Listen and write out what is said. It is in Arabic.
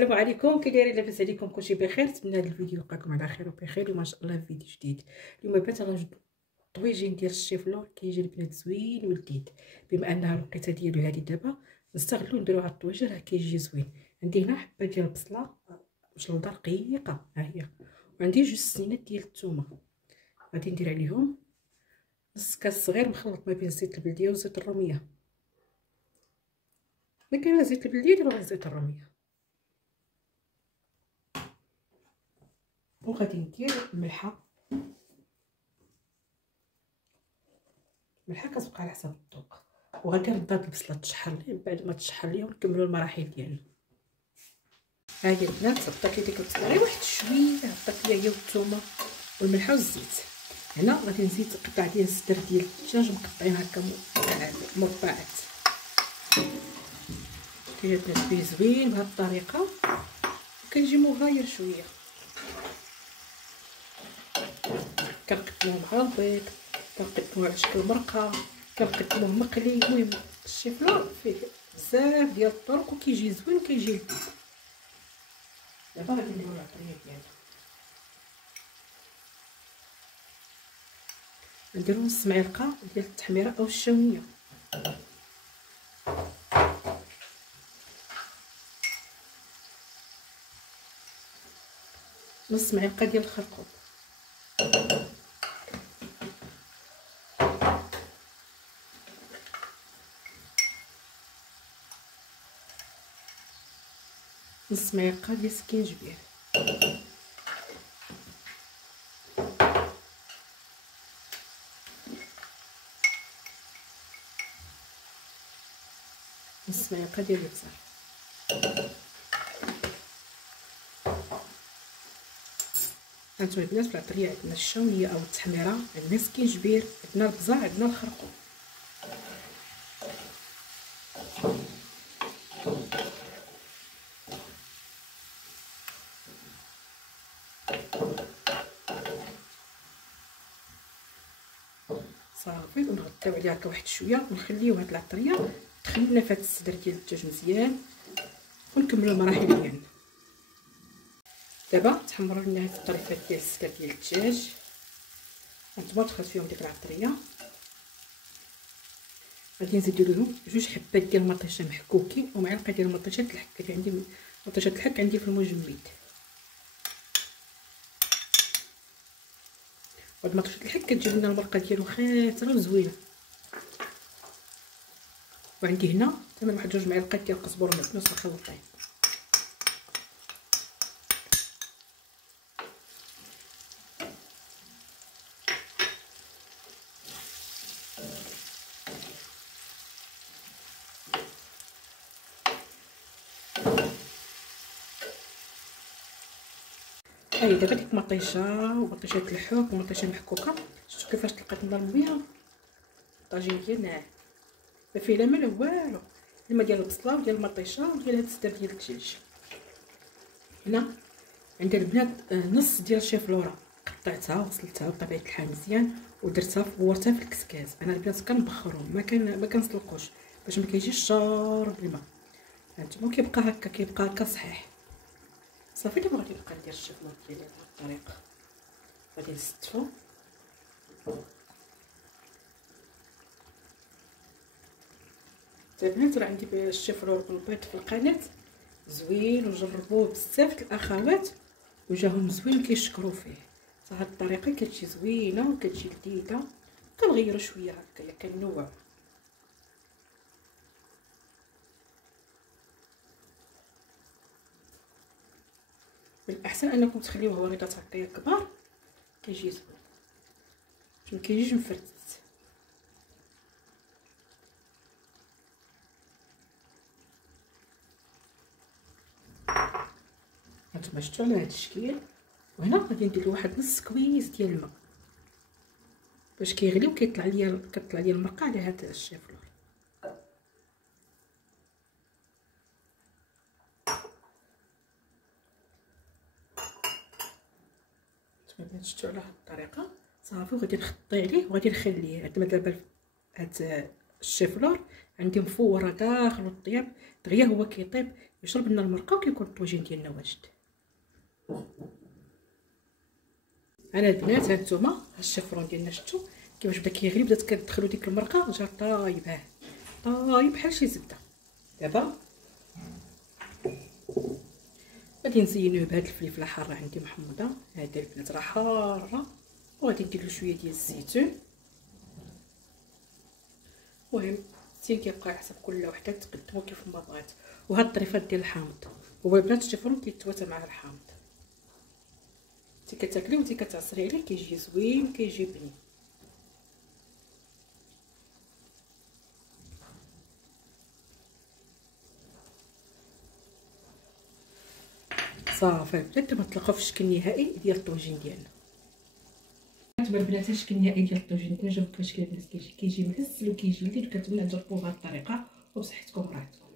السلام عليكم، كي دايرين؟ لاباس عليكم؟ كلشي بخير؟ نتمنى هذا الفيديو يلقاكم على خير وبخير وما شاء الله. فيديو جديد اليوم البنات غنجبد طويجين ديال الشيف لور كيجي البنات زوين ولذيذ. بما انها الوقيته ديالو هذه دابا نستغلو نديرو هاد الطويجه، راه كيجي زوين. عندي هنا حبه ديال البصله مشلوضه رقيقه، ها هي، وعندي جوج سنينات ديال الثومه غادي ندير عليهم نص كاس صغير مخلط ما بين زيت البلديه وزيت الروميه. ما كاين زيت البلديه ديروا زيت الروميه. وغادي ندير الملحه كتبقى على حسب الذوق، وغادي نرد هاد البصله تشحر لي. بعد ما تشحر لي ونكملوا المراحل ديالنا. ها هي البنات عطات لي ديك البصله غير واحد شويه، عطات لي هي والثومه والملحه والزيت. هنا غادي نزيد قطع ديال الصدر ديال الدجاج مقطعين هكا مربعات. كيجي فيه زوين بهاد الطريقه، وكيجي مغاير شويه. كنقدموه مع البيض، كنقدموه على شكل مرقه، كنقدموه مقلي. المهم الشيف لور فيه بزاف ديال الطرق وكيجي زوين وكيجي لذيذ. دابا غادي نديرو العطريه ديالنا، نديرو نص معلقه ديال التحميره او الشاونيه، نص معلقه ديال الخرقوم، نص معلقه ديال السكينجبير، نص معلقه ديال الابزار. هانتوما البنات في العطريه عندنا الشاونيه او التحميره، عندنا السكينجبير، عندنا البزار، عندنا الخرقوم. صافي، ونغطيو عليها هكا واحد شويه ونخليو هاد العطريه تخلي لنا في هاد الصدر ديال الدجاج مزيان، ونكملوا المراحل ديالنا. دابا تحمروا لنا هاد الطريفات ديال الصدر ديال الدجاج، هانتوما دخلت فيهم ديك العطريه. غادي نزيدو لهم جوج حبات ديال المطيشه محكوكين ومعلقه ديال مطيشه الحك. عندي مطيشه الحك عندي في المجمد. هاد مطيشه الحك كتجيب لنا المرقه ديالو خاطره وزوينه. وعندي هنا تمن واحد جوج معالق ديال القزبور مدموس مخلطين. هاي دابا ديك مطيشه ومطيشه الحوك ومطيشه محكوكه، شفتوا كيفاش طلقت نضرب بها الطاجين ديالنا، ما فيه لا مال والو. الماء ديال البصله وديال المطيشه وديال هاد الصدر ديال الدجاج. هنا عندي البنات نص ديال شيف لورا، قطعتها وغسلتها بطبيعه الحال مزيان ودرتها ورتها في الكسكاز. انا البنات كنبخرهم، ما كنسلقوش باش ما كيجيش شارب الماء. هانتوما كيبقى هكا صحيح. صافي دابا غادي نبقى ندير الشيف لور ديالي بهاد الطريقه. غادي نستفو البنات. راه عندي الشيف لور بالبيض في القناه زوين وجربوه بزاف الاخوات وجاهم زوين كيشكروا فيه. هاد الطريقه كتجي زوينه وكتجي لذيذه، كنغيروا شويه هكايا كنوع. من الاحسن انكم تخليوه وريضات هكايا كبار، كيجي زوين باش ما كيجيش مفرتت. هانتوما شفتوا على هاد الشكل. وهنا غادي ندير له واحد نص كويس ديال الماء باش كيغلي وكيطلع ليا المرقه على هاد الشيف لور. نتوما شفتوا على هاد الطريقه. صافي وغادي نخطي عليه وغادي نخليه. عندما دابا هاد الشيف لور عندي مفوره داخل الطياب دغيا هو كيطيب يشرب لنا المرقه وكيكون الطوجين ديالنا واجد. انا البنات هانتوما ها الشفرون ديالنا شفتوا كيفاش بدا كيغلي، بدات كتدخلوا ديك المرقه جا طايب طايب بحال شي زبده. دابا غادي نزينوه بهاد الفلفله حاره عندي محموضه، هذا البنات راه حاره، وغادي ندير له شويه ديال الزيتون. المهم الزيت كيبقى على حسب كل وحده تقدمو كيف ما بغات. وهاد الطريفات ديال الحامض هو البنات الشفرون كيتواتى مع الحامض، انت كتاكلي وانت كتعصري عليه كيجي زوين كيجي بنين. صافي البنات دابا نطلقوا في الشكل النهائي ديال الطوجين ديالنا. هانتوما البنات الشكل النهائي ديال الطوجين ديالنا. جاوبكم كيفاش كيجي مهزل وكيجي لذيذ، كنتمنى تجربوه بهذه الطريقه وبصحتكم وراحتكم.